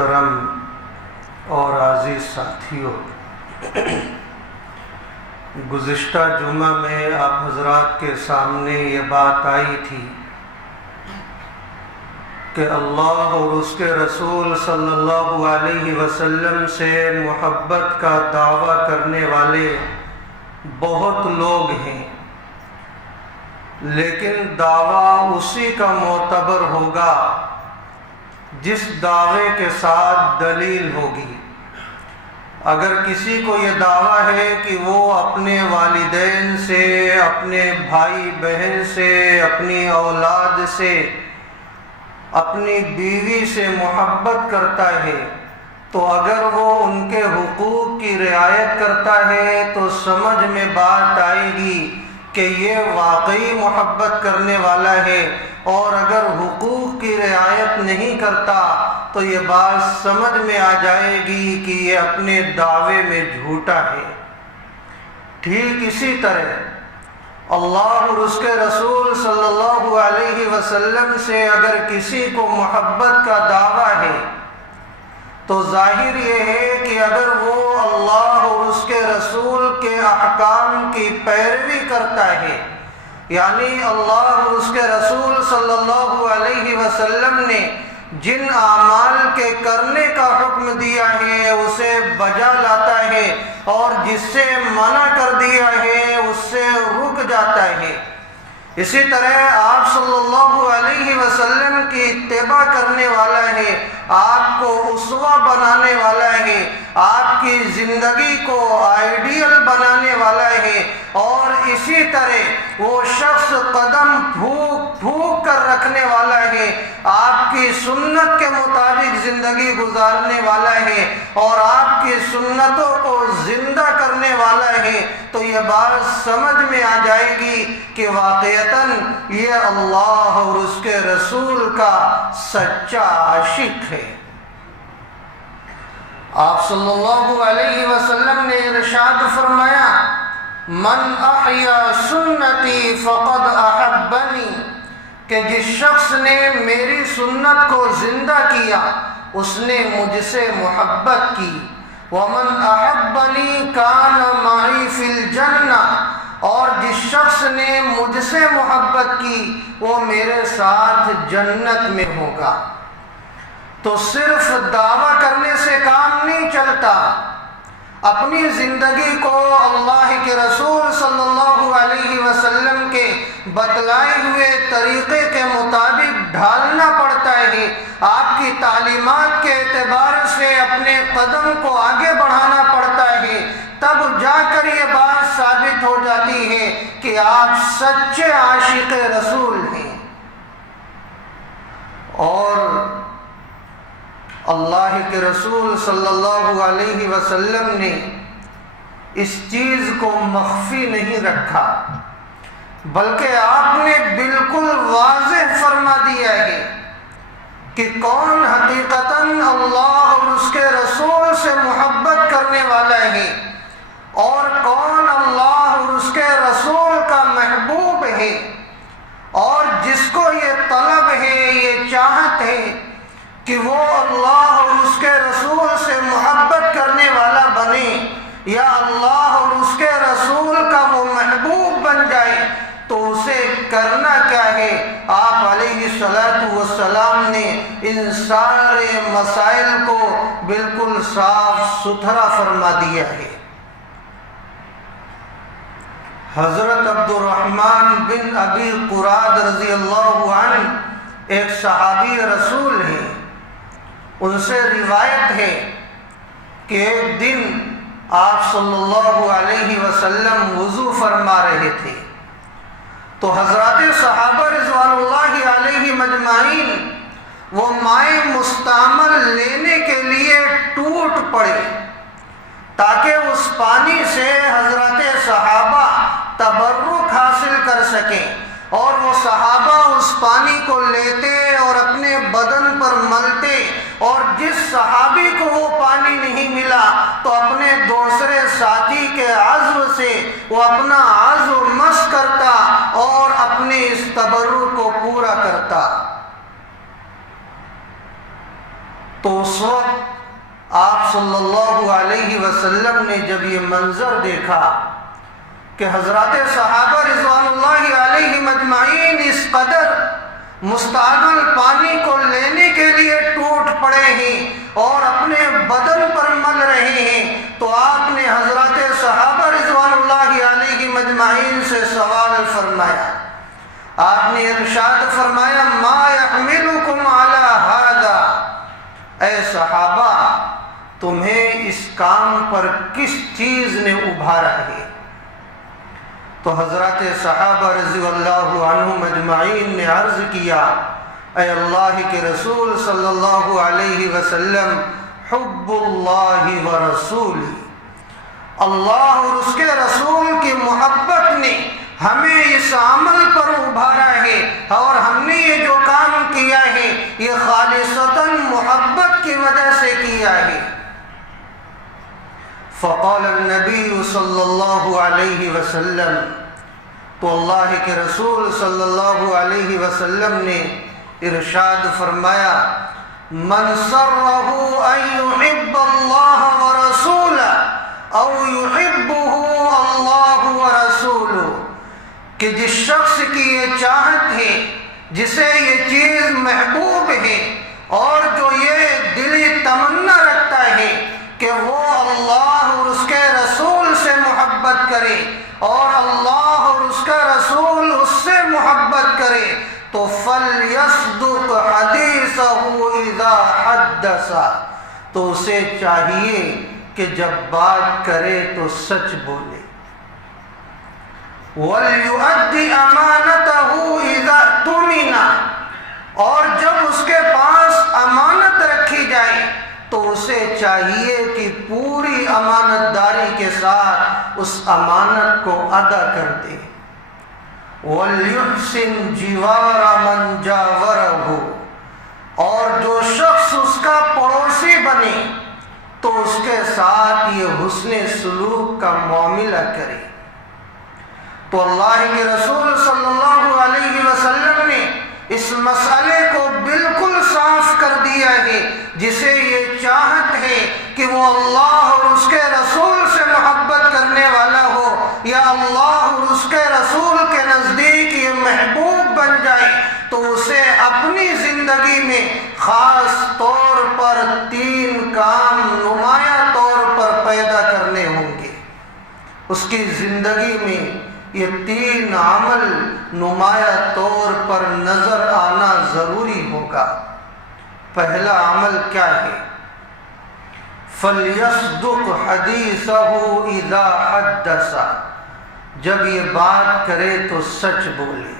محترم اور عزیز ساتھیوں، گزشتہ جمعہ میں آپ حضرات کے سامنے یہ بات آئی تھی کہ اللہ اور اس کے رسول صلی اللہ علیہ وسلم سے محبت کا دعویٰ کرنے والے بہت لوگ ہیں، لیکن دعویٰ اسی کا معتبر ہوگا جس دعوے کے ساتھ دلیل ہوگی۔ اگر کسی کو یہ دعویٰ ہے کہ وہ اپنے والدین سے، اپنے بھائی بہن سے، اپنی اولاد سے، اپنی بیوی سے محبت کرتا ہے، تو اگر وہ ان کے حقوق کی رعایت کرتا ہے تو سمجھ میں بات آئے گی کہ یہ واقعی محبت کرنے والا ہے، اور اگر حقوق کی رعایت نہیں کرتا تو یہ بات سمجھ میں آ جائے گی کہ یہ اپنے دعوے میں جھوٹا ہے۔ ٹھیک اسی طرح اللہ اور اس کے رسول صلی اللہ علیہ وسلم سے اگر کسی کو محبت کا دعویٰ ہے تو ظاہر یہ ہے کہ اگر وہ اللہ اور اس کے رسول کے احکام کی پیروی کرتا ہے، یعنی اللہ اور اس کے رسول صلی اللہ علیہ وسلم نے جن اعمال کے کرنے کا حکم دیا ہے اسے بجا لاتا ہے، اور جس سے منع کر دیا ہے اس سے رک جاتا ہے۔ اسی طرح آپ صلی اللہ علیہ وسلم کی اتباع کرنے والا ہے، آپ کو اسوہ بنانے والا ہے، آپ کی زندگی کو آئیڈیل بنانے والا ہے، اور اسی طرح وہ شخص قدم پھونک پھونک کر رکھنے والا ہے، آپ کی سنت کے مطابق زندگی گزارنے والا ہے، اور آپ کی سنتوں کو زندہ کرنے والا ہے، تو یہ بات سمجھ میں آ جائے گی کہ واقعتاً یہ اللہ اور اس کے رسول کا سچا عاشق ہے۔ آپ صلی اللہ علیہ وسلم نے ارشاد فرمایا، من احیا سنتی فقد احبنی، کہ جس شخص نے میری سنت کو زندہ کیا اس نے مجھ سے محبت کی۔ ومن احبنی کان معی فی الجنہ، اور جس شخص نے مجھ سے محبت کی وہ میرے ساتھ جنت میں ہوگا۔ تو صرف دعویٰ کرنے سے کام نہیں چلتا، اپنی زندگی کو اللہ کے رسول صلی اللہ علیہ وسلم کے بتلائے ہوئے طریقے کے مطابق ڈھالنا پڑتا ہے، آپ کی تعلیمات کے اعتبار سے اپنے قدم کو آگے بڑھانا پڑتا ہے، تب جا کر یہ بات ثابت ہو جاتی ہے کہ آپ سچے عاشق رسول ہیں۔ اور اللہ کے رسول صلی اللہ علیہ وسلم نے اس چیز کو مخفی نہیں رکھا، بلکہ آپ نے بالکل واضح فرما دیا ہے کہ کون حقیقتاً اللہ اور اس کے رسول سے محبت کرنے والا ہے، اور کون اللہ اور اس کے رسول کا محبوب ہے، اور جس کو یہ طلب ہے، یہ چاہت ہے کہ وہ اللہ اور اس کے رسول سے محبت کرنے والا بنے، یا اللہ اور اس کے رسول کا وہ محبوب بن جائے، تو اسے کرنا کیا ہے؟ آپ علیہ السلام نے ان سارے مسائل کو بالکل صاف ستھرا فرما دیا ہے۔ حضرت عبد الرحمن بن ابی قراد رضی اللہ عنہ ایک صحابی رسول ہیں، ان سے روایت ہے کہ ایک دن آپ صلی اللہ علیہ وسلم وضو فرما رہے تھے تو حضرات صحابہ رضوان اللہ علیہ مجمعین وہ مائع مستعمل لینے کے لیے ٹوٹ پڑے تاکہ اس پانی سے حضرات صحابہ تبرک حاصل کر سکیں، اور وہ صحابہ اس پانی کو لیتے اور اپنے بدن پر ملتے، اور جس صحابی کو وہ پانی نہیں ملا تو اپنے دوسرے ساتھی کے عضو سے وہ اپنا عضو مس کرتا اور اپنے اس تبرک کو پورا کرتا۔ تو اس وقت آپ صلی اللہ علیہ وسلم نے جب یہ منظر دیکھا کہ حضرات صحابہ رضوان اللہ علیہ مجمعین اس قدر مستعمل پانی کو لینے کے لیے ٹوٹ پڑے ہیں اور اپنے بدن پر مل رہے ہیں، تو آپ نے حضرات صحابہ رضوان اللہ علیہ مجمعین سے سوال فرمایا. آپ نے ارشاد فرمایا ما يحملكم على هذا، اے صحابہ تمہیں اس کام پر کس چیز نے ابھارا ہے؟ تو حضرات صحابہ رضی اللہ عنہم اجمعین نے عرض کیا اے اللہ کے رسول صلی اللہ علیہ وسلم حب اللہ و رسولی، اللہ اور اس کے رسول کی محبت نے ہمیں اس عمل پر ابھارا ہے، اور ہم نے یہ جو کام کیا ہے یہ خالصتاً محبت کی وجہ سے کیا ہے. فقال النبی صلی اللہ علیہ وسلم، تو اللہ کے رسول صلی اللہ علیہ وسلم نے ارشاد فرمایا من سرہ ان یحب اللہ ورسولہ او یحبہ اللہ ورسولہ، کہ جس شخص کی یہ چاہت ہے، جسے یہ چیز محبوب ہے، اور جو یہ دلی تمنا رکھتا ہے کہ وہ اللہ اور اس کے رسول سے محبت کرے اور اللہ اور اس کا رسول اس سے محبت کرے، تو فَلْيَصْدُقْ حَدِيثَهُ إِذَا حَدَّثَ، تو اسے چاہیے کہ جب بات کرے تو سچ بولے. وَلْيُؤَدِّ أَمَانَتَهُ إِذَا اؤْتُمِنَ، اور جب اس کے پاس امانت رکھی جائے تو اسے چاہیے کہ پوری امانت داری کے ساتھ اس امانت کو ادا کر دے. وَلْيُحْسِنْ جِوَارَ مَنْ جَاوَرَهُ، اور جو شخص اس کا پڑوسی بنے تو اس کے ساتھ یہ حسن سلوک کا معاملہ کرے. تو اللہ کے رسول صلی اللہ علیہ وسلم نے اس مسئلے کو بالکل صاف کر دیا ہے. جسے یہ چاہت ہے کہ وہ اللہ اور اس کے رسول سے محبت کرنے والا ہو، یا اللہ اور اس کے رسول کے نزدیک یہ محبوب بن جائے، تو اسے اپنی زندگی میں خاص طور پر 3 کام نمایاں طور پر پیدا کرنے ہوں گے. اس کی زندگی میں یہ 3 عمل نمایاں طور پر نظر آنا ضروری ہوگا. پہلا عمل کیا ہے؟ فَلْيَصْدُقْ حَدِيثَهُ إِذَا حَدَّثَ، جب یہ بات کرے تو سچ بولے.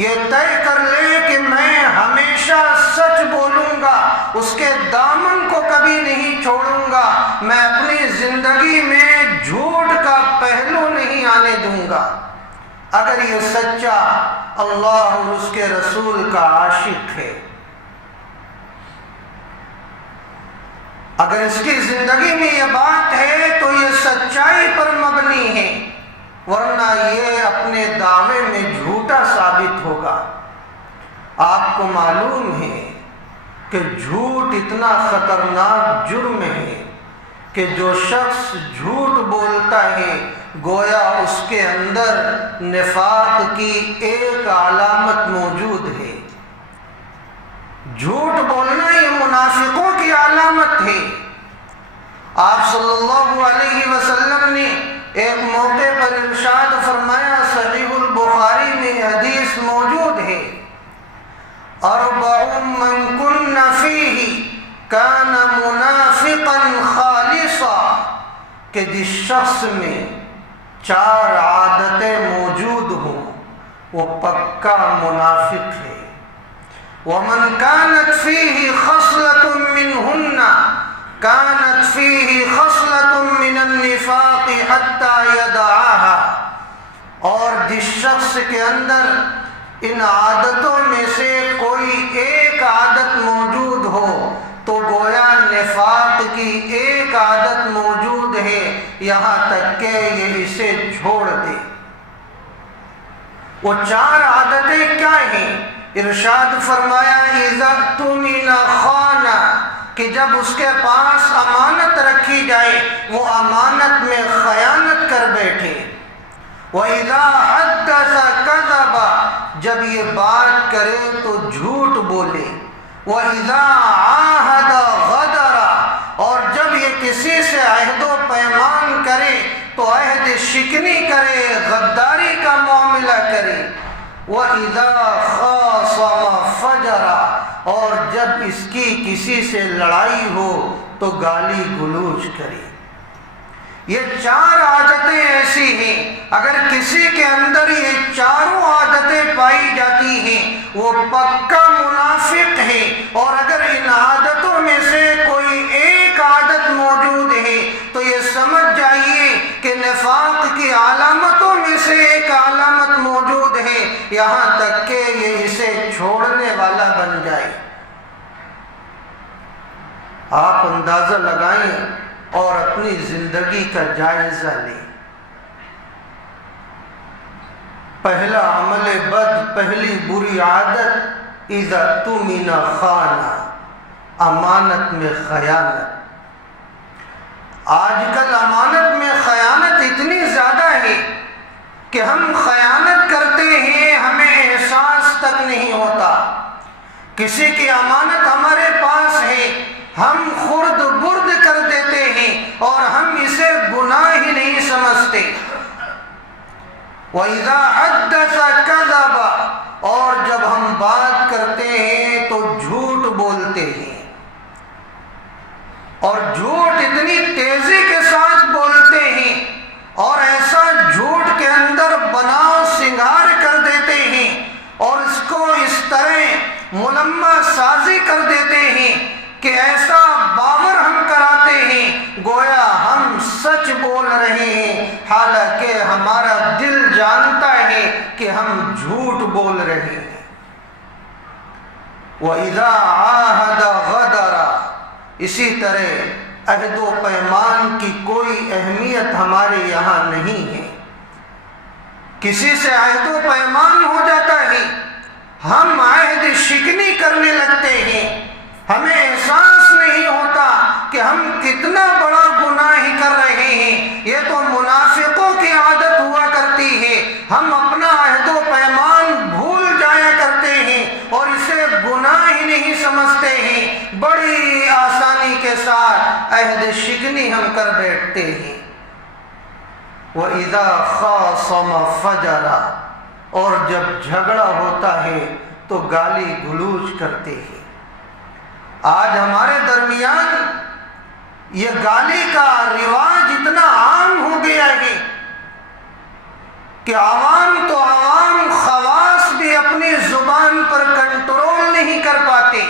یہ طے کر لے کہ میں ہمیشہ سچ بولوں گا، اس کے دامن کو کبھی نہیں چھوڑوں گا، میں اپنی زندگی میں جھوٹ کا پہلو نہیں آنے دوں گا. اگر یہ سچا اللہ اور اس کے رسول کا عاشق ہے، اگر اس کی زندگی میں یہ بات ہے تو یہ سچائی پر مبنی ہے، ورنہ یہ اپنے دعوے میں جھوٹا ثابت ہوگا. آپ کو معلوم ہے کہ جھوٹ اتنا خطرناک جرم ہے کہ جو شخص جھوٹ بولتا ہے گویا اس کے اندر نفاق کی ایک علامت موجود ہے. جھوٹ بولنا یہ منافقوں کی علامت ہے. آپ صلی اللہ علیہ وسلم نے ایک موقع پر ارشاد فرمایا، صحیح البخاری میں حدیث موجود ہے، اربع من کن فیہ کان منافقا خالصا، کہ جس شخص میں 4 عادتیں موجود ہوں وہ پکا منافق ہے. ومن كانت فيه خصلة منهن كانت فيه خصلة من النفاق حتى يدعاها، اور جس شخص کے اندر ان عادتوں میں سے کوئی ایک عادت موجود ہو تو گویا نفاق کی ایک عادت موجود ہے، یہاں تک کہ یہ اسے چھوڑ دے. وہ 4 عادتیں کیا ہیں؟ ارشاد فرمایا اذا اؤتمن خان، کہ جب اس کے پاس امانت رکھی جائے وہ امانت میں خیانت کر بیٹھے۔ وَإِذَا حَدَّثَ كَذَبَ، جب یہ بات کرے تو جھوٹ بولے۔ وَإِذَا عَاهَدَ غَدَرَ، اور جب یہ کسی سے عہد و پیمان کرے تو عہد شکنی کرے، غداری کا معاملہ کرے۔ وَإِذَا خَاصَمَ فَجَرَ، اور جب اس کی کسی سے لڑائی ہو تو گالی گلوچ کرے۔ یہ 4 عادتیں ایسی ہیں، اگر کسی کے اندر یہ چاروں عادتیں پائی جاتی ہیں وہ پکا منافق ہے، اور اگر ان عادتوں میں سے کوئی ایک عادت موجود ہے تو یہ سمجھ جائیے کہ نفاق کی علامتوں میں سے ایک علامت موجود ہے، یہاں تک کہ یہ اسے چھوڑنے والا بن جائے۔ آپ اندازہ لگائیں اور اپنی زندگی کا جائزہ لیں۔ پہلا عمل بد، پہلی بری عادت، اذا اؤتمن خان، امانت میں خیانت۔ آج کل امانت میں خیانت اتنی زیادہ ہے کہ ہم خیانت کرتے ہیں ہمیں احساس تک نہیں ہوتا۔ کسی کی امانت ہمارے پاس ہے، ہم خرد برد کر دیتے ہیں اور ہم اسے گناہ ہی نہیں سمجھتے۔ وَإِذَا حَدَّثَ كَذَبَ، اور جب ہم بات کرتے ہیں تو جھوٹ بولتے ہیں، اور جھوٹ اتنی تیزی کے ساتھ بولتے ہیں اور ایسا جھوٹ کے اندر بناؤ سنگار کر دیتے ہیں اور اس کو اس طرح ملمہ سازی کر دیتے ہیں کہ ایسا باور ہم کراتے ہیں گویا ہم سچ بول رہے ہیں، حالانکہ ہمارا دل جانتا ہے کہ ہم جھوٹ بول رہے ہیں۔ وَإِذَا عَاهَدَ غَدَرَ، اسی طرح عہد و پیمان کی کوئی اہمیت ہمارے یہاں نہیں ہے۔ کسی سے عہد و پیمان ہو جاتا ہے، ہم عہد شکنی کرنے لگتے ہیں، ہمیں احساس نہیں ہوتا کہ ہم کتنا بڑا گناہ ہی کر رہے ہیں۔ یہ تو منافقوں کی عادت ہوا کرتی ہے، ہم اپنا عہد و پیمان بھول جایا کرتے ہیں اور اسے گناہ ہی نہیں سمجھتے ہیں، بڑی آسانی کے ساتھ عہد شکنی ہم کر بیٹھتے ہیں۔ وَإِذَا خَاصَمَ فَجَرَ، اور جب جھگڑا ہوتا ہے تو گالی گلوچ کرتے ہیں۔ آج ہمارے درمیان یہ گالی کا رواج اتنا عام ہو گیا ہے کہ عوام تو عوام، خواص بھی اپنی زبان پر کنٹرول نہیں کر پاتے۔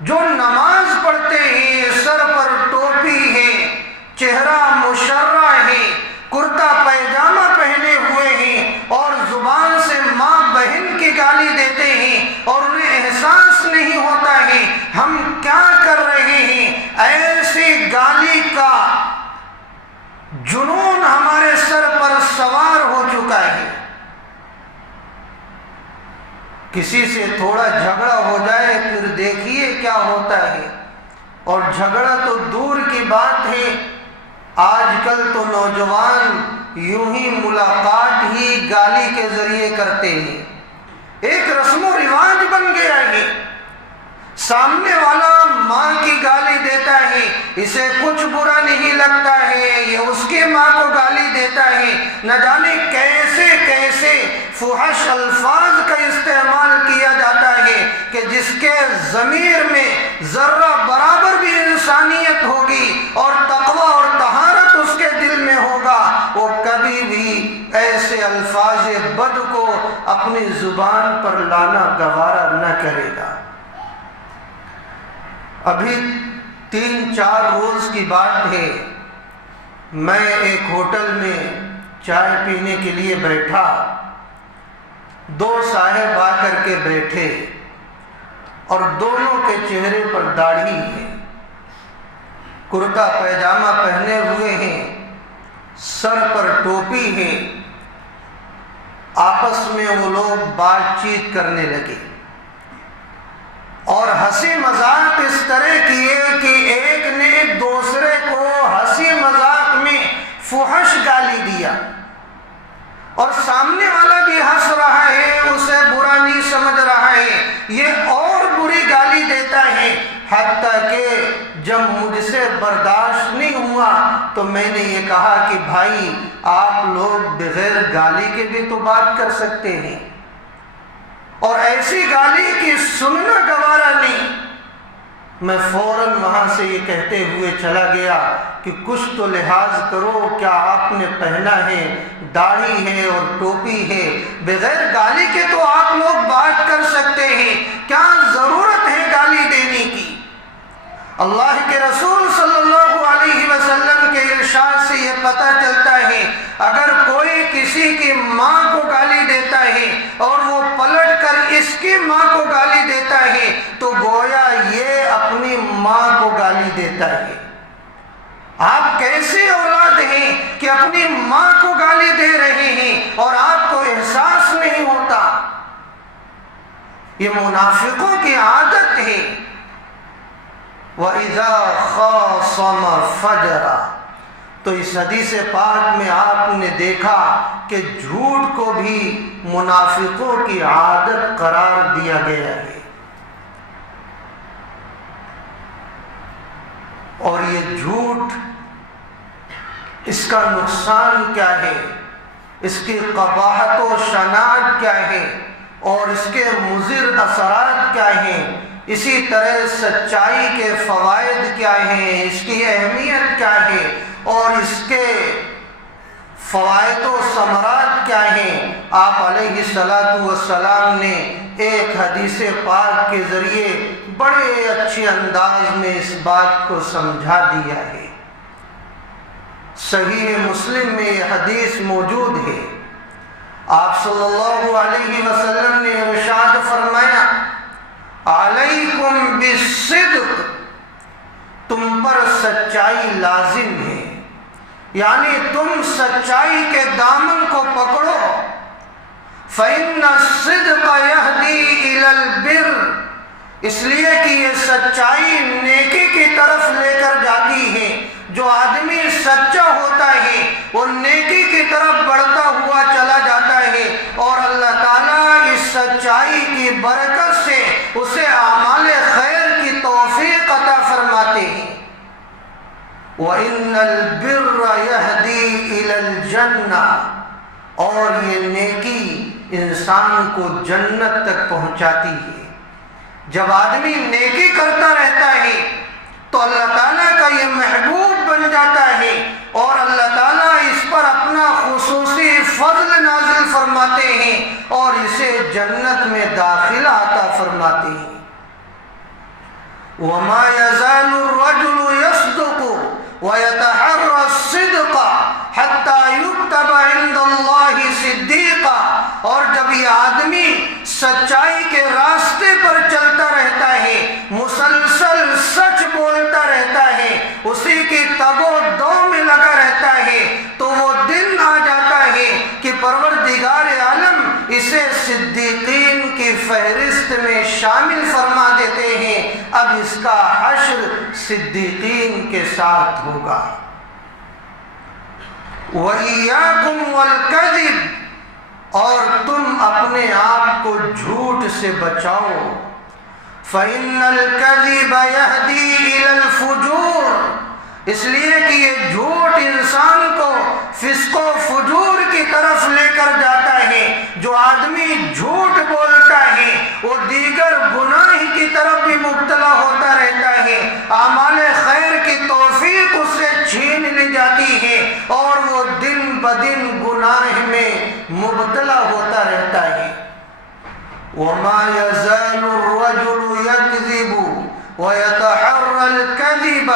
جو نماز پڑھتے ہیں، سر پر ٹوپی ہے، چہرہ مشرہ ہے، کرتا پیجامہ پہنے ہوئے ہیں اور زبان سے ماں بہن کی گالی دیتے ہیں اور انہیں احساس نہیں ہوتا ہے ہم کیا کر رہے ہیں، ایسی گالی کا جنون ہمارے سر پر سوار ہو چکا ہے۔ کسی سے تھوڑا جھگڑا ہو جائے پھر دیکھیے کیا ہوتا ہے، اور جھگڑا تو دور کی بات ہے، آج کل تو نوجوان یوں ہی ملاقات ہی گالی کے ذریعے کرتے ہیں، ایک رسم و رواج بن گیا ہے۔ سامنے والا ماں کی گالی دیتا ہے، اسے کچھ برا نہیں لگتا ہے، یہ اس کی ماں کو گالی دیتا ہے، نہ جانے کیسے کیسے فحش الفاظ کا استعمال کیا جاتا ہے کہ جس کے ضمیر میں ذرہ برابر بھی انسانیت ہوگی اور تقوی اور طہارت اس کے دل میں ہوگا، وہ کبھی بھی ایسے الفاظ بد کو اپنی زبان پر لانا گوارا نہ کرے گا۔ ابھی 3-4 روز کی بات ہے، میں ایک ہوٹل میں چائے پینے کے لیے بیٹھا، 2 صاحب آ کر کے بیٹھے اور دونوں کے چہرے پر داڑھی ہے، کرتا پیجامہ پہنے ہوئے ہیں، سر پر ٹوپی ہے، آپس میں وہ لوگ بات چیت کرنے لگے اور ہنسی مذاق اس طرح کیے کہ ایک نے دوسرے کو ہنسی مذاق میں فحش گالی دیا، اور سامنے والا بھی ہنس رہا ہے، اسے برا نہیں سمجھ رہا ہے، یہ اور بری گالی دیتا ہے، حتیٰ کہ جب مجھ سے برداشت نہیں ہوا تو میں نے یہ کہا کہ بھائی آپ لوگ بغیر گالی کے بھی تو بات کر سکتے ہیں، اور ایسی گالی کی سننا گوارا نہیں۔ میں فوراً وہاں سے یہ کہتے ہوئے چلا گیا کہ کچھ تو لحاظ کرو، کیا آپ نے پہنا ہے، داڑھی ہے اور ٹوپی ہے، بغیر گالی کے تو آپ لوگ بات کر سکتے ہیں، کیا ضرورت ہے گالی دینے کی؟ اللہ کے رسول صلی اللہ علیہ وسلم کے ارشاد سے یہ پتہ چلتا ہے اگر کوئی کسی کی ماں کو گالی دیتا ہے اور وہ پلٹ کر اس کی ماں کو گالی دیتا ہے تو گویا یہ اپنی ماں کو گالی دیتا ہے۔ آپ کیسی اولاد ہیں کہ اپنی ماں کو گالی دے رہے ہیں اور آپ کو احساس نہیں ہوتا؟ یہ منافقوں کی عادت ہے۔ وَإِذَا خَاصَمَ فَجَرَ، تو اس حدیث پاک میں آپ نے دیکھا کہ جھوٹ کو بھی منافقوں کی عادت قرار دیا گیا ہے، اور یہ جھوٹ، اس کا نقصان کیا ہے، اس کی قباحت و شناعت کیا ہے، اور اس کے مضر اثرات کیا ہیں، اسی طرح سچائی کے فوائد کیا ہیں، اس کی اہمیت کیا ہے، اور اس کے فوائد و ثمرات کیا ہیں، آپ علیہ السلام نے ایک حدیث پاک کے ذریعے بڑے اچھے انداز میں اس بات کو سمجھا دیا ہے۔ صحیح مسلم میں یہ حدیث موجود ہے۔ آپ صلی اللہ علیہ وسلم نے ارشاد فرمایا علیکم بالصدق، تم پر سچائی لازم ہے، یعنی تم سچائی کے دامن کو پکڑو۔ فإن الصدق يهدي إلى البر، اس لیے کہ یہ سچائی نیکی کی طرف لے کر جاتی ہے۔ جو آدمی سچا ہوتا ہے وہ نیکی کی طرف بڑھتا ہوا چلا جاتا ہے، اور اللہ تعالیٰ اس سچائی کی برکت سے اسے اعمال خیر کی توفیق عطا فرماتے ہیں۔ وَإِنَّ الْبِرَّ يَهْدِي إِلَى الْجَنَّةِ، اور یہ نیکی انسان کو جنت تک پہنچاتی ہے۔ جب آدمی نیکی کرتا رہتا ہے تو اللہ تعالیٰ کا یہ محبوب بن جاتا ہے، اور اللہ تعالیٰ اس پر اپنا خصوصی فضل نازل فرماتے ہیں اور اسے جنت میں داخلہ عطا فرماتے ہیں۔ وَمَا يَزَالُ الرَّجُلُ يَصْدُقُ وَيَتَحَرَّى الصِّدْقَ حَتَّى يُكْتَبَ عِندَ اللَّهِ صِدِّيقًا، اور جب یہ آدمی سچائی کے راستے پر چلتا رہتا ہے، مسلسل سچ بولتا رہتا ہے، اسی کی تگ و دو میں لگا رہتا ہے، تو وہ دن آ جاتا ہے کہ پروردگار عالم اسے صدیقین کی فہرست میں شامل فرما دیتے ہیں۔ اب اس کا حشر صدیقین کے ساتھ ہوگا۔ وَإِيَّاكُمْ وَالْكَذِبَ، اور تم اپنے آپ کو جھوٹ سے بچاؤ۔ فَإِنَّ الْكَذِبَ يَهْدِي إِلَى الْفُجُورِ، اس لیے کہ یہ جھوٹ انسان کو فسق و فجور کی طرف لے کر جاتا ہے۔ جو آدمی جھوٹ بولتا ہے وہ دیگر گناہ کی طرف بھی مبتلا ہوتا رہتا ہے، اعمال خیر کی توفیق اس سے چھین لی جاتی ہے، اور وہ دن بدن گناہ میں مبتلا ہوتا رہتا ہے۔ وَمَا يَزَالُ الرَّجُلُ يَكْذِبُ وَيَتَحَرَّى الْكَذِبَ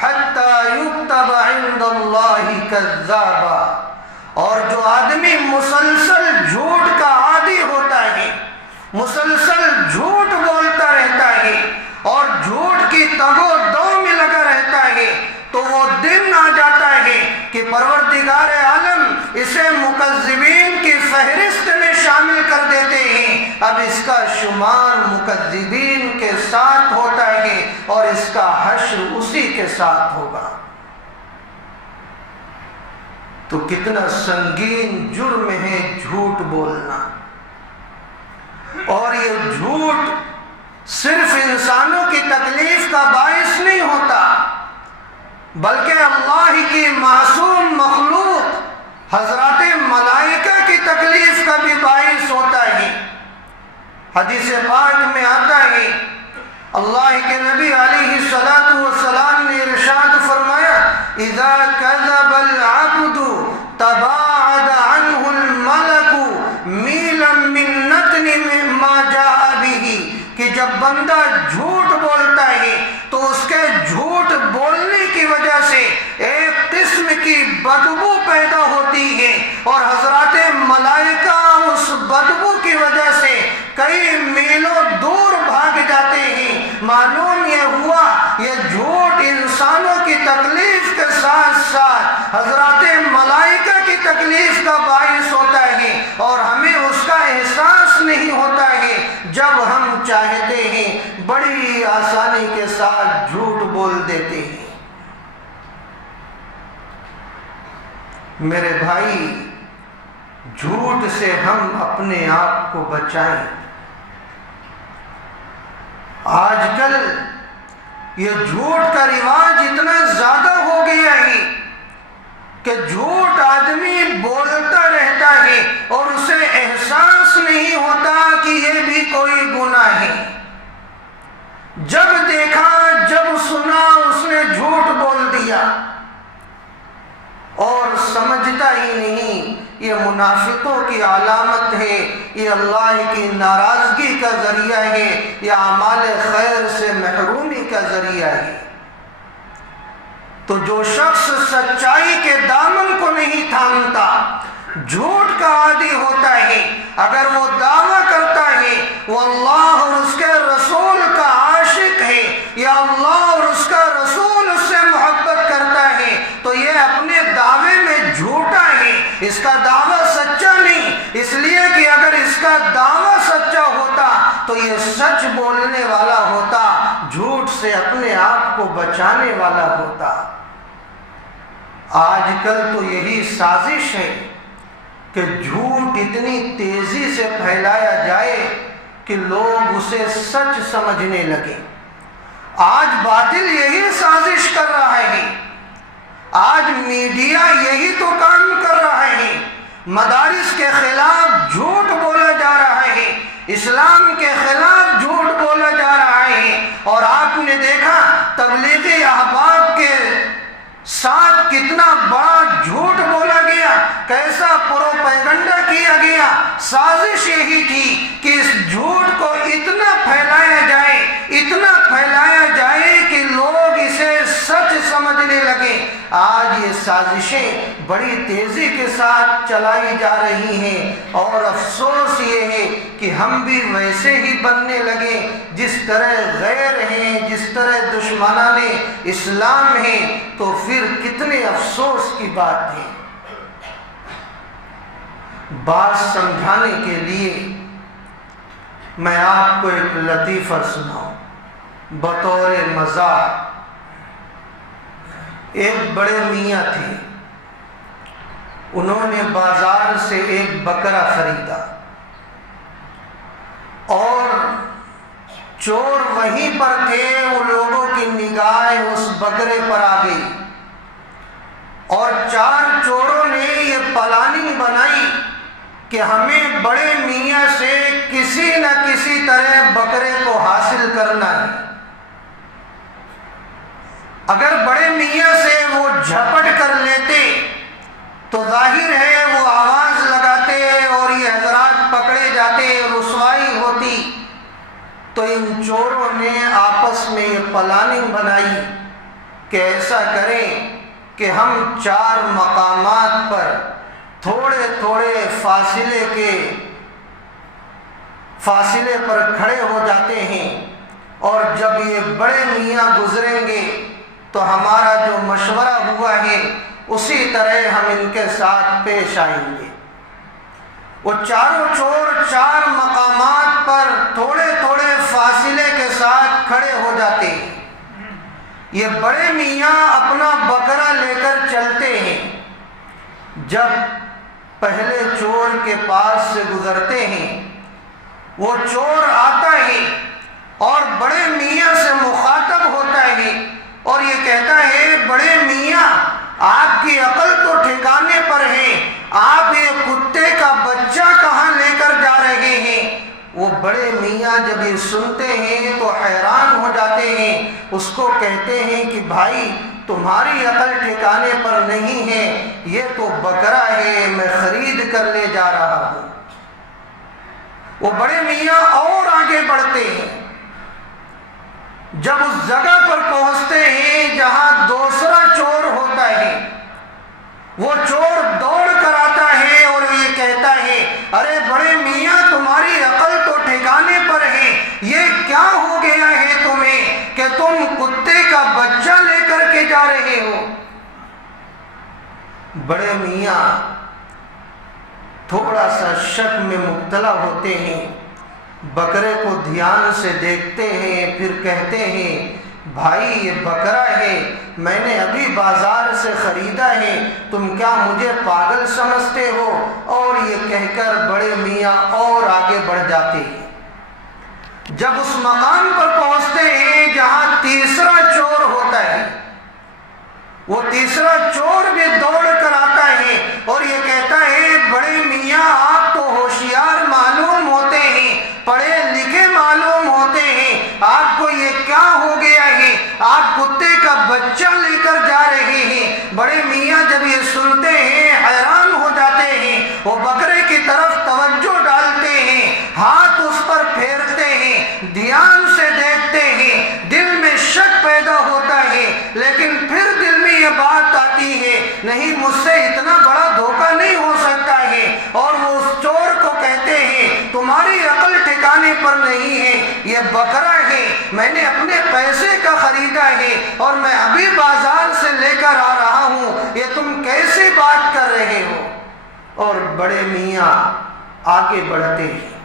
حَتَّى يُكْتَبَ عِندَ اللَّهِ كَذَّابًا، اور جو آدمی مسلسل جھوٹ کا عادی ہوتا ہے، مسلسل جھوٹ بولتا رہتا ہے اور جھوٹ کی تگ و دو میں لگا رہتا ہے، تو تو وہ دن آ جاتا ہے کہ پروردگار عالم اسے مکذبین کی فہرست میں شامل کر دیتے ہیں۔ اب اس کا شمار مکذبین کے ساتھ ہوتا ہے اور اس کا حشر اسی کے ساتھ ہوگا۔ تو کتنا سنگین جرم ہے جھوٹ بولنا، اور یہ جھوٹ صرف انسانوں کی تکلیف کا باعث نہیں ہوتا، بلکہ اللہ کی معصوم مخلوق حضرات ملائکہ کی تکلیف کا بھی باعث ہوتا ہے۔ حدیث پاک میں آتا ہے، اللہ کے نبی علیہ الصلوۃ والسلام نے ارشاد فرمایا، اذا كذب العبد تباعد عنه الملك میلا من نتن مما جاء به، کہ جب بندہ جھوٹ بولتا ہے تو اس کے جھوٹ بولنے کی وجہ سے ایک قسم کی بدبو پیدا ہوتی ہے، اور حضرات ملائکہ اس بدبو کی وجہ سے کئی میلوں دور بھاگ جاتے ہیں۔ معلوم یہ ہوا یہ جھوٹ انسانوں کی تکلیف کے ساتھ ساتھ حضرات ملائکہ کی تکلیف کا باعث ہوتا ہے، اور ہمیں اس کا احساس نہیں ہوتا ہے۔ جب ہم چاہتے ہیں بڑی آسانی کے ساتھ جھوٹ بول دیتے ہیں۔ میرے بھائی، جھوٹ سے ہم اپنے آپ کو بچائیں۔ آج کل یہ جھوٹ کا رواج اتنا زیادہ ہو گیا ہے کہ جھوٹ آدمی بولتا رہتا ہے اور اسے احساس نہیں ہوتا کہ یہ بھی کوئی گناہ ہے۔ جب دیکھا، جب سنا، اس نے جھوٹ بول دیا اور سمجھتا ہی نہیں یہ منافقوں کی علامت ہے، یہ اللہ کی ناراضگی کا ذریعہ ہے، یہ اعمال خیر سے محرومی کا ذریعہ ہے۔ تو جو شخص سچائی کے دامن کو نہیں تھامتا، جھوٹ کا عادی ہوتا ہے، اگر وہ دعویٰ کرتا ہے وہ اللہ اور اس کے رسول کا عاشق ہے، یا اللہ اور اس کا رسول اس سے محبت کرتا ہے، تو یہ اپنے دعوے میں جھوٹا ہے، اس کا دعویٰ سچا نہیں، اس لیے کہ اگر اس کا دعویٰ سچا ہوتا تو یہ سچ بولنے والا ہوتا، جھوٹ سے اپنے آپ کو بچانے والا ہوتا۔ آج کل تو یہی سازش ہے کہ جھوٹ اتنی تیزی سے پھیلایا جائے کہ لوگ اسے سچ سمجھنے لگے۔ آج باطل یہی سازش کر رہا ہے، آج میڈیا یہی تو کام کر رہا ہے، مدارس کے خلاف جھوٹ بولا جا رہا ہے، اسلام کے خلاف جھوٹ بولا جا رہا ہے، اور آپ نے دیکھا تبلیغی احباب کے ساتھ کتنا بڑا جھوٹ بولا گیا، کیسا پروپیگنڈا کیا گیا۔ سازش یہی تھی کہ اس جھوٹ کو اتنا پھیلایا جائے، اتنا پھیلایا جائے کہ لوگ اسے سچ سمجھنے لگے۔ آج یہ سازشیں بڑی تیزی کے ساتھ چلائی جا رہی ہیں، اور افسوس یہ ہے کہ ہم بھی ویسے ہی بننے لگے جس طرح غیر ہیں، جس طرح دشمنان اسلام ہیں۔ تو پھر کتنے افسوس کی بات ہے۔ بات سمجھانے کے لیے میں آپ کو ایک لطیفہ سناؤں بطور مزاح۔ ایک بڑے میاں تھے، انہوں نے بازار سے ایک بکرا خریدا، اور چور وہیں پر تھے، ان لوگوں کی نگاہ اس بکرے پر آ گئی، اور 4 چوروں نے یہ پلاننگ بنائی کہ ہمیں بڑے میاں سے کسی نہ کسی طرح بکرے کو حاصل کرنا ہے۔ اگر بڑے میاں سے وہ جھپٹ کر لیتے تو ظاہر ہے وہ آواز لگاتے اور یہ حضرات پکڑے جاتے، رسوائی ہوتی۔ تو ان چوروں نے آپس میں یہ پلاننگ بنائی کہ ایسا کریں کہ ہم 4 مقامات پر تھوڑے تھوڑے فاصلے پر کھڑے ہو جاتے ہیں، اور جب یہ بڑے میاں گزریں گے تو ہمارا جو مشورہ ہوا ہے اسی طرح ہم ان کے ساتھ پیش آئیں گے۔ وہ چاروں چور 4 مقامات پر تھوڑے تھوڑے فاصلے کے ساتھ کھڑے ہو جاتے ہیں۔ یہ بڑے میاں اپنا بکرا لے کر چلتے ہیں۔ جب پہلے چور کے پاس سے گزرتے ہیں، وہ چور آتا ہے اور بڑے میاں سے مخاطب ہوتا ہے اور یہ کہتا ہے، بڑے میاں آپ کی عقل تو ٹھکانے پر ہے، آپ یہ کتے کا بچہ کہاں لے کر جا رہے ہیں؟ وہ بڑے میاں جب یہ سنتے ہیں تو حیران ہو جاتے ہیں، اس کو کہتے ہیں کہ بھائی تمہاری عقل ٹھکانے پر نہیں ہے، یہ تو بکرا ہے، میں خرید کر لے جا رہا ہوں۔ وہ بڑے میاں اور آگے بڑھتے ہیں۔ جب اس جگہ پر پہنچتے ہیں جہاں دوسرا چور ہوتا ہے، وہ چور دوڑ کر آتا ہے اور یہ کہتا ہے، ارے بڑے میاں تمہاری عقل تو ٹھکانے پر ہے، یہ کیا ہو گیا ہے تمہیں کہ تم کتے کا بچہ لے کر کے جا رہے ہو؟ بڑے میاں تھوڑا سا شک میں مبتلا ہوتے ہیں، بکرے کو دھیان سے دیکھتے ہیں، پھر کہتے ہیں، بھائی یہ بکرا ہے، میں نے ابھی بازار سے خریدا ہے، تم کیا مجھے پاگل سمجھتے ہو؟ اور یہ کہہ کر بڑے میاں اور آگے بڑھ جاتے ہیں۔ جب اس مقام پر پہنچتے ہیں جہاں تیسرا چور ہوتا ہے، وہ تیسرا چور بھی دوڑ کر آتا ہے اور یہ کہتا ہے، بڑے میاں آپ تو ہوشیار معلوم ہوتے ہیں، پڑھے لکھے معلوم ہوتے ہیں، آپ کو یہ کیا ہو گیا ہے؟ آپ کتے کا بچہ لے کر جا رہے ہیں۔ بڑے میاں جب یہ سنتے ہیں حیران ہو جاتے ہیں، وہ بکرے کی طرف توجہ ڈالتے ہیں، ہاتھ اس پر پھیرتے ہیں، دھیان سے دیکھتے ہیں، دل میں شک پیدا ہوتا ہے، لیکن پھر دل میں یہ بات آتی ہے، نہیں مجھ سے اتنا بڑا دھوکہ نہیں ہو سکتا ہے، اور وہ اس چور کو کہتے ہیں، تمہاری عقل ٹھکانے پر نہیں ہے، یہ بکرا ہے، میں نے اپنے پیسے کا خریدا ہے اور میں ابھی بازار سے لے کر آ رہا ہوں، یہ تم کیسی بات کر رہے ہو؟ اور بڑے میاں آگے بڑھتے ہیں۔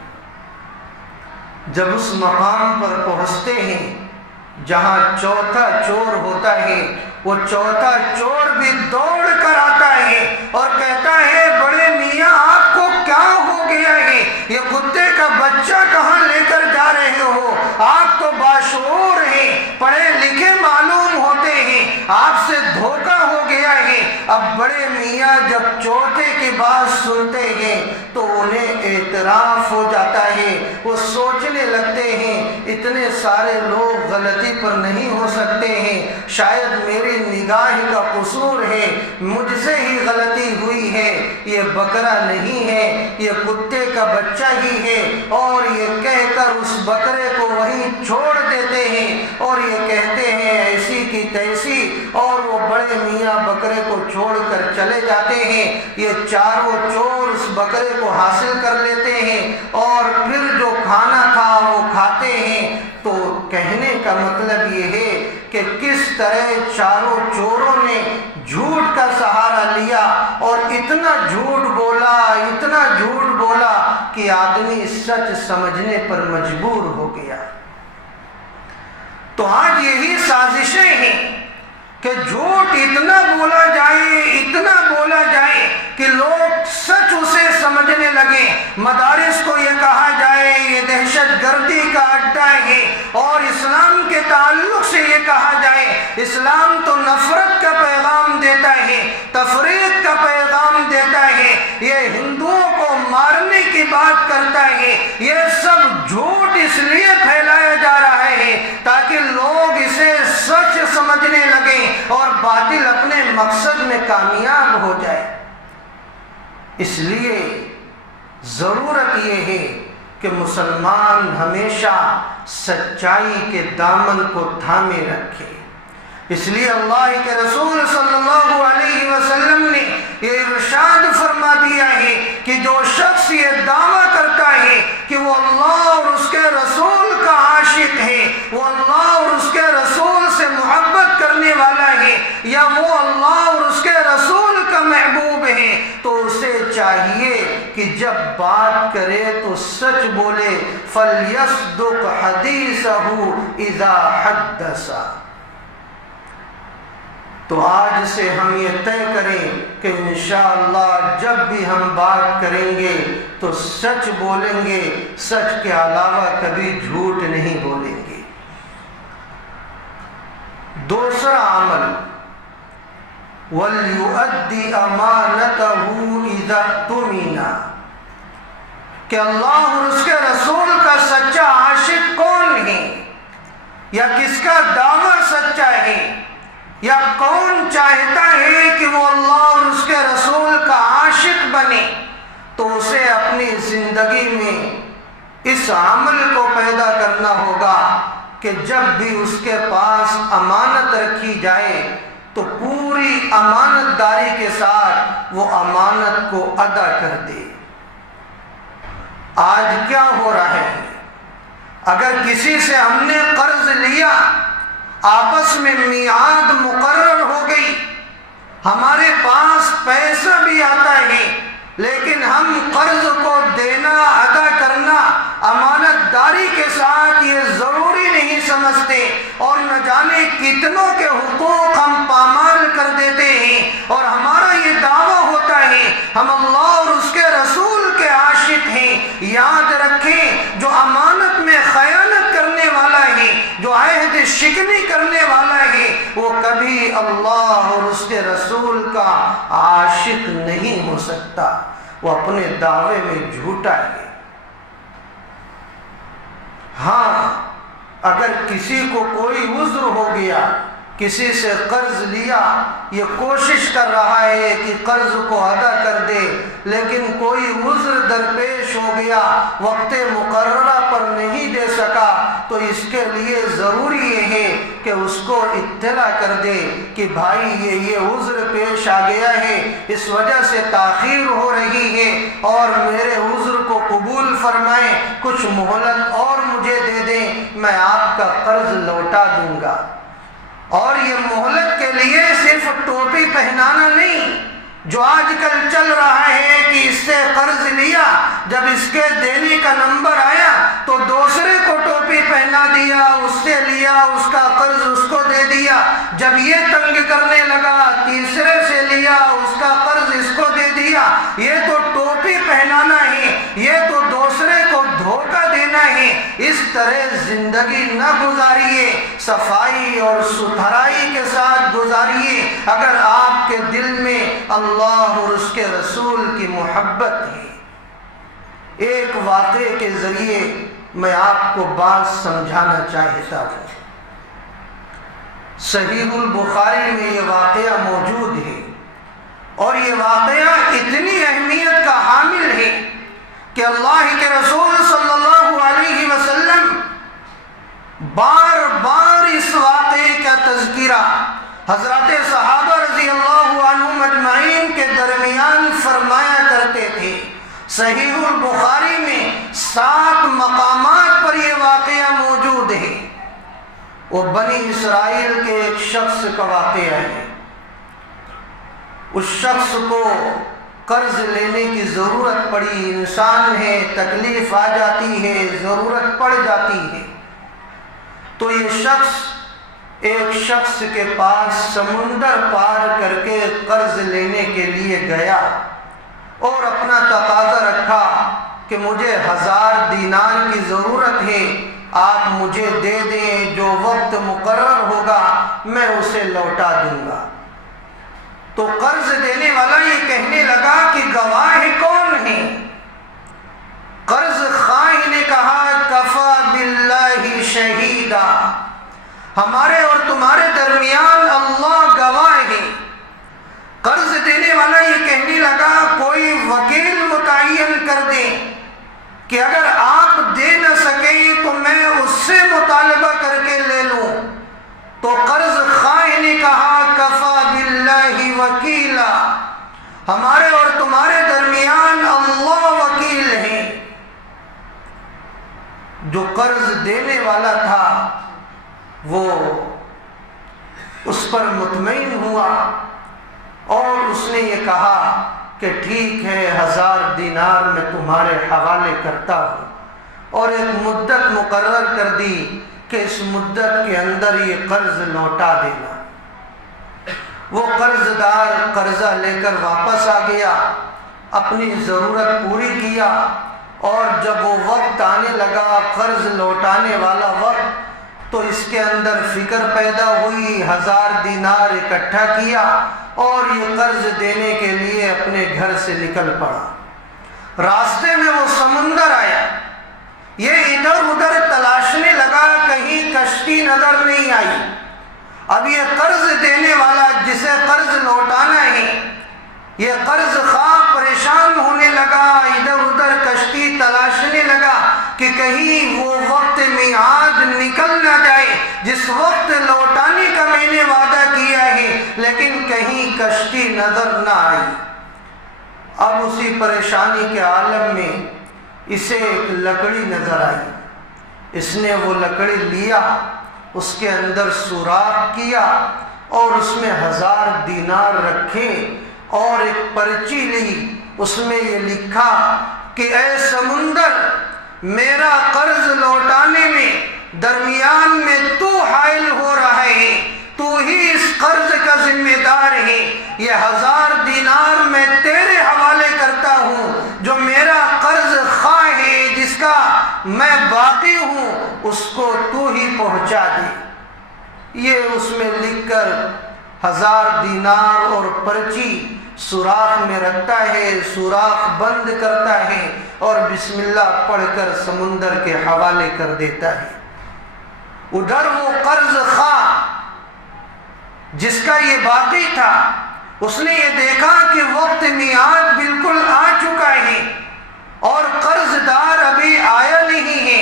جب اس مقام پر پہنچتے ہیں جہاں چوتھا چور ہوتا ہے، وہ چوتھا چور بھی دوڑ کر آتا ہے اور کہتا ہے، بڑے میاں آپ کو کیا ہو گیا ہے؟ یہ کتے کا بچہ کہاں لے کر جا رہے ہو؟ آپ تو باشعور ہیں، پڑھے لکھے معلوم ہوتے ہیں، آپ سے دھوکہ ہو گیا ہے۔ اب بڑے میاں جب چوتھے کی بات سنتے ہیں تو انہیں اعتراف ہو جاتا ہے، وہ سوچنے لگتے ہیں، اتنے سارے لوگ غلطی پر نہیں ہو سکتے ہیں، شاید میری نگاہ کا قصور ہے، مجھ سے ہی غلطی ہوئی ہے، یہ بکرا نہیں ہے، یہ کتے کا بچہ ہی ہے، اور یہ کہہ کر اس بکرے کو وہیں چھوڑ دیتے ہیں اور یہ کہتے ہیں ایسی کی تیسی، اور وہ بڑے میاں بکرے کو چھوڑ کر چلے جاتے ہیں۔ یہ چاروں چور اس بکرے کو حاصل کر لیتے ہیں اور پھر جو کھانا تھا وہ کھاتے ہیں۔ تو کہنے کا مطلب یہ ہے کہ کس طرح چاروں چوروں نے جھوٹ کا سہارا لیا اور اتنا جھوٹ بولا کہ آدمی سچ سمجھنے پر مجبور ہو گیا۔ تو آج یہی سازشیں ہیں کہ جھوٹ اتنا بولا جائے کہ لوگ سچ اسے سمجھنے لگے، مدارس کو یہ کہا جائے یہ دہشت گردی کا اڈا ہے، اور اسلام کے تعلق سے یہ کہا جائے اسلام تو نفرت کا پیغام دیتا ہے، تفریق کا پیغام دیتا ہے، یہ ہندوؤں کو مارنے کی بات کرتا ہے۔ یہ سب جھوٹ اس لیے پھیلایا جا رہا ہے تاکہ لوگ اسے سچ سمجھنے لگیں اور باطل اپنے مقصد میں کامیاب ہو جائے۔ اس لیے ضرورت یہ ہے کہ مسلمان ہمیشہ سچائی کے دامن کو تھامے رکھے۔ اس لیے اللہ کے رسول صلی اللہ علیہ وسلم نے یہ ارشاد فرما دیا ہے کہ جو شخص یہ دعویٰ کرتا ہے کہ وہ اللہ اور اس کے رسول کا عاشق ہے، وہ اللہ اور اس کے رسول سے محبت کرنے والا ہے، یا چاہیے کہ جب بات کرے تو سچ بولے، فَلْيَصْدُقْ حَدِيثَهُ إِذَا حَدَّثَ۔ تو آج سے ہم یہ طے کریں کہ انشاءاللہ جب بھی ہم بات کریں گے تو سچ بولیں گے، سچ کے علاوہ کبھی جھوٹ نہیں بولیں گے۔ دوسرا عمل، وَلْيُؤَدِّ أَمَانَتَهُ إِذَا اؤْتُمِنَ، کہ اللہ اور اس کے رسول کا سچا عاشق کون ہے، یا کس کا دعویٰ سچا ہے، یا کون چاہتا ہے کہ وہ اللہ اور اس کے رسول کا عاشق بنے، تو اسے اپنی زندگی میں اس عمل کو پیدا کرنا ہوگا کہ جب بھی اس کے پاس امانت رکھی جائے تو پوری امانت داری کے ساتھ وہ امانت کو ادا کر دے۔ آج کیا ہو رہا ہے، اگر کسی سے ہم نے قرض لیا، آپس میں میعاد مقرر ہو گئی، ہمارے پاس پیسہ بھی آتا ہے، لیکن ہم قرض کو دینا، ادا کرنا امانت داری کے ساتھ یہ ضروری نہیں سمجھتے، اور نہ جانے کتنوں کے حقوق ہم پامال کر دیتے ہیں، اور ہمارا یہ دعویٰ ہوتا ہے ہم اللہ اور اس کے رسول کے عاشق ہیں۔ یاد رکھیں، جو امانت میں خیانت کرنے والا ہے، جو عہد شکنی کرنے والا ہے، وہ کبھی اللہ اور اس کے رسول کا عاشق نہیں ہو سکتا، وہ اپنے دعوے میں جھوٹا ہے۔ ہاں، اگر کسی کو کوئی عذر ہو گیا، کسی سے قرض لیا، یہ کوشش کر رہا ہے کہ قرض کو ادا کر دے، لیکن کوئی عذر درپیش ہو گیا، وقت مقررہ پر نہیں دے سکا، تو اس کے لیے ضروری یہ ہے کہ اس کو اطلاع کر دے کہ بھائی یہ عذر پیش آ گیا ہے، اس وجہ سے تاخیر ہو رہی ہے، اور میرے عذر کو قبول فرمائیں، کچھ مہلت اور مجھے دے دیں، میں آپ کا قرض لوٹا دوں گا۔ اور یہ مہلت کے لیے صرف ٹوپی پہنانا نہیں، جو آج کل چل رہا ہے کہ اس سے قرض لیا، جب اس کے دینے کا نمبر آیا تو دوسرے کو ٹوپی پہنا دیا، اس سے لیا، اس کا قرض اس کو دے دیا، جب یہ تنگ کرنے لگا تیسرے سے لیا، اس کا قرض اس کو دے دیا۔ یہ تو ٹوپی پہنانا ہے، یہ تو دوسرے کو دھوکہ دینا ہے۔ اس طرح زندگی نہ گزاریے، صفائی اور ستھرائی کے ساتھ گزاریے۔ اگر آپ کے دل میں اللہ اور اس کے رسول کی محبت ہے۔ ایک واقعے کے ذریعے میں آپ کو بات سمجھانا چاہتا ہوں۔ صحیح البخاری میں یہ واقعہ موجود ہے، اور یہ واقعہ اتنی اہمیت کا حامل ہے کہ اللہ کے رسول صلی اللہ علیہ وسلم بار بار اس واقعے کا تذکرہ حضرات صحابہ رضی اللہ عنہم اجمعین کے درمیان فرمایا کرتے تھے۔ صحیح البخاری میں 7 مقامات پر یہ واقعہ موجود ہے۔ وہ بنی اسرائیل کے ایک شخص کا واقعہ ہے۔ اس شخص کو قرض لینے کی ضرورت پڑی، انسان ہے، تکلیف آ جاتی ہے، ضرورت پڑ جاتی ہے، تو یہ شخص ایک شخص کے پاس سمندر پار کر کے قرض لینے کے لیے گیا، اور اپنا تقاضا رکھا کہ مجھے 1000 دینار کی ضرورت ہے، آپ مجھے دے دیں، جو وقت مقرر ہوگا میں اسے لوٹا دوں گا۔ تو قرض دینے والا یہ کہنے لگا کہ گواہ کون ہے؟ قرض خواہ نے کہا کفا باللہ شہیدا، ہمارے اور تمہارے درمیان اللہ گواہ ہے۔ قرض دینے والا یہ کہنے لگا کوئی وکیل متعین کر دیں کہ اگر آپ دے نہ سکیں تو میں اس سے مطالبہ کر کے لے لوں۔ تو قرض خواہ نے کہا کفا باللہ وکیلا، ہمارے اور تمہارے درمیان اللہ وکیل ہے۔ جو قرض دینے والا تھا وہ اس پر مطمئن ہوا، اور اس نے یہ کہا کہ ٹھیک ہے 1000 دینار میں تمہارے حوالے کرتا ہوں، اور ایک مدت مقرر کر دی کہ اس مدت کے اندر یہ قرض لوٹا دینا۔ وہ قرض دار قرضہ لے کر واپس آ گیا، اپنی ضرورت پوری کیا، اور جب وہ وقت آنے لگا قرض لوٹانے والا وقت، تو اس کے اندر فکر پیدا ہوئی، 1000 دینار اکٹھا کیا اور یہ قرض دینے کے لیے اپنے گھر سے نکل پڑا۔ راستے میں وہ سمندر آیا، یہ ادھر ادھر تلاشنے لگا، کہیں کشتی نظر نہیں آئی۔ اب یہ قرض دینے والا جسے قرض لوٹانا ہے، یہ قرض خواہ پریشان ہونے لگا، ادھر ادھر کشتی تلاشنے لگا کہ کہیں وہ وقت میعاد نکل نہ جائے جس وقت لوٹانے کا میں نے وعدہ کیا ہے، لیکن کہیں کشتی نظر نہ آئی۔ اب اسی پریشانی کے عالم میں اسے ایک لکڑی نظر آئی، اس نے وہ لکڑی لیا، اس کے اندر سوراخ کیا اور اس میں 1000 دینار رکھے اور ایک پرچی لی، اس میں یہ لکھا کہ اے سمندر، میرا قرض لوٹانے میں درمیان میں تو حائل ہو رہا ہے، تو ہی اس قرض کا ذمہ دار ہے، یہ 1000 دینار میں تیرے حوالے کرتا ہوں، جو میرا قرض خواہ ہے جس کا میں باقی ہوں، اس کو تو ہی پہنچا دے۔ یہ اس میں لکھ کر 1000 دینار اور پرچی سوراخ میں رکھتا ہے، سوراخ بند کرتا ہے اور بسم اللہ پڑھ کر سمندر کے حوالے کر دیتا ہے۔ ادھر وہ قرض خواہ جس کا یہ باقی تھا، اس نے یہ دیکھا کہ وقت میعاد بالکل آ چکا ہے اور قرض دار ابھی آیا نہیں ہے،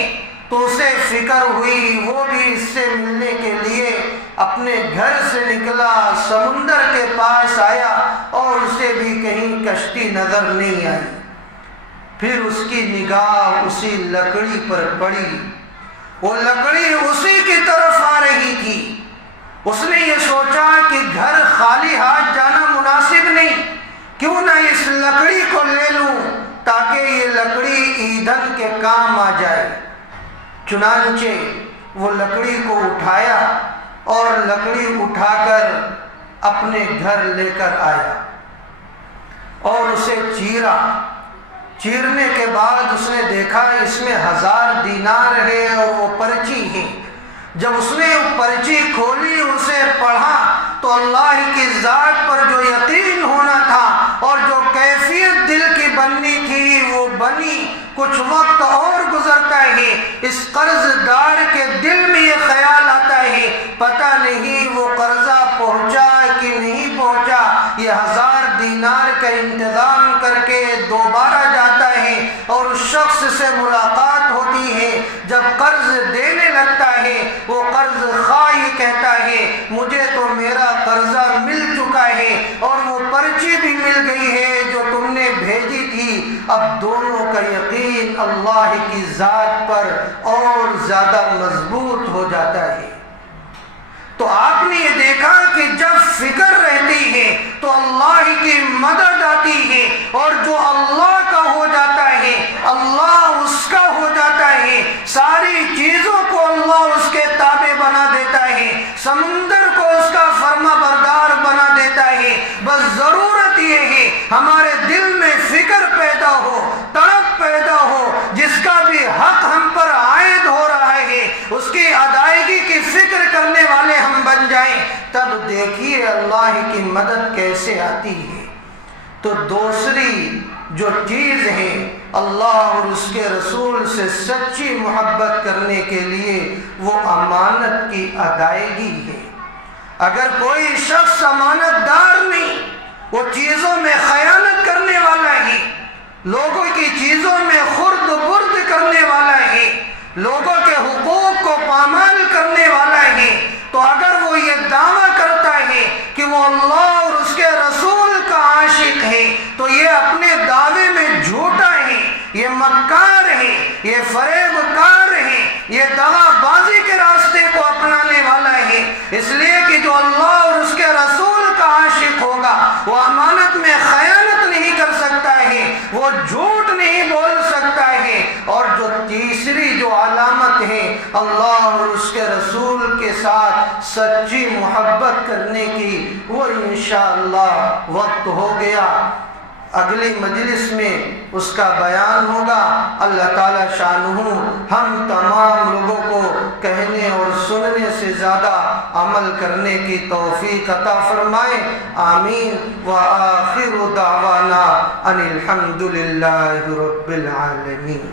تو اسے فکر ہوئی، وہ بھی اس سے ملنے کے لیے اپنے گھر سے نکلا، سمندر کے پاس آیا اور اسے بھی کہیں کشتی نظر نہیں آئی۔ پھر اس کی نگاہ اسی لکڑی پر پڑی، وہ لکڑی اسی کی طرف آ رہی تھی۔ اس نے یہ سوچا کہ گھر خالی ہاتھ جانا مناسب نہیں، کیوں نہ اس لکڑی کو لے لوں تاکہ یہ لکڑی ایندھن کے کام آ جائے۔ چنانچہ وہ لکڑی کو اٹھایا اور لکڑی اٹھا کر اپنے گھر لے کر آیا اور اسے چیرا۔ چیرنے کے بعد اس نے دیکھا اس میں 1000 دینار ہے اور وہ پرچی ہے۔ جب اس نے وہ پرچی کھولی، اسے پڑھا، تو اللہ کی ذات پر جو یقین ہونا تھا اور جو کیفیت دل کی بننی تھی وہ بنی۔ کچھ وقت اور گزرتا ہے، اس قرض دار کے دل میں یہ خیال آتا ہے پتہ نہیں وہ قرضہ پہنچا کہ نہیں پہنچا۔ یہ 1000 دینار کا انتظام کر کے دوبارہ جاتا ہے اور اس شخص سے ملاقات ہوتی ہے۔ جب قرض دینے لگتا ہے، وہ قرض خواہ یہ کہتا ہے مجھے تو میرا قرضہ مل چکا ہے اور وہ پرچی بھی مل گئی ہے جو تم نے بھیجی تھی۔ اب دونوں کا یقین اللہ کی ذات پر اور زیادہ مضبوط ہو جاتا ہے۔ تو آپ نے یہ دیکھا کہ جب فکر رہتی ہے تو اللہ کی مدد آتی ہے، اور جو اللہ کا ہو جاتا ہے اللہ اس کا ہو جاتا ہے۔ ساری چیزوں کو اللہ اس کے تابع بنا دیتا ہے، سمندر کو اس کا فرما بردار بنا دیتا ہے۔ بس ضرورت یہ ہے ہمارے دل میں فکر پیدا ہو، تڑپ پیدا ہو، جس کا بھی حق ہم پر عائد ہو رہا ہے اس کی ادائیگی کی فکر کرنے والے ہم بن جائیں، تب دیکھیے اللہ کی مدد کیسے آتی ہے۔ تو دوسری جو چیز ہے اللہ اور اس کے رسول سے سچی محبت کرنے کے لیے وہ امانت کی ادائیگی ہے۔ اگر کوئی شخص امانت دار نہیں، وہ چیزوں میں خیانت کرنے والا ہے، لوگوں کی چیزوں میں خرد برد کرنے والا ہے، لوگوں کے حقوق کو پامال کرنے والا ہے، تو اگر وہ یہ دعویٰ کرتا ہے کہ وہ اللہ اور اس کے رسول کا عاشق ہے، تو یہ اپنے دعوے میں جھوٹا ہے، یہ مکار ہے، یہ فریب کار ہے، یہ دغا بازی کے راستے کو اپنانے والا ہے۔ اس لیے کہ جو اللہ اور اس کے رسول کا عاشق ہوگا وہ امانت میں خیانت نہیں کر جھوٹ نہیں بول سکتا ہے، اور جو تیسری جو علامت ہے اللہ اور اس کے رسول کے ساتھ سچی محبت کرنے کی، وہ انشاءاللہ وقت ہو گیا، اگلی مجلس میں اس کا بیان ہوگا۔ اللہ تعالی شانہ ہم تمام لوگوں کو کہنے اور سننے سے زیادہ عمل کرنے کی توفیق عطا فرمائے، آمین۔ وآخر دعوانا ان الحمد للہ رب العالمین۔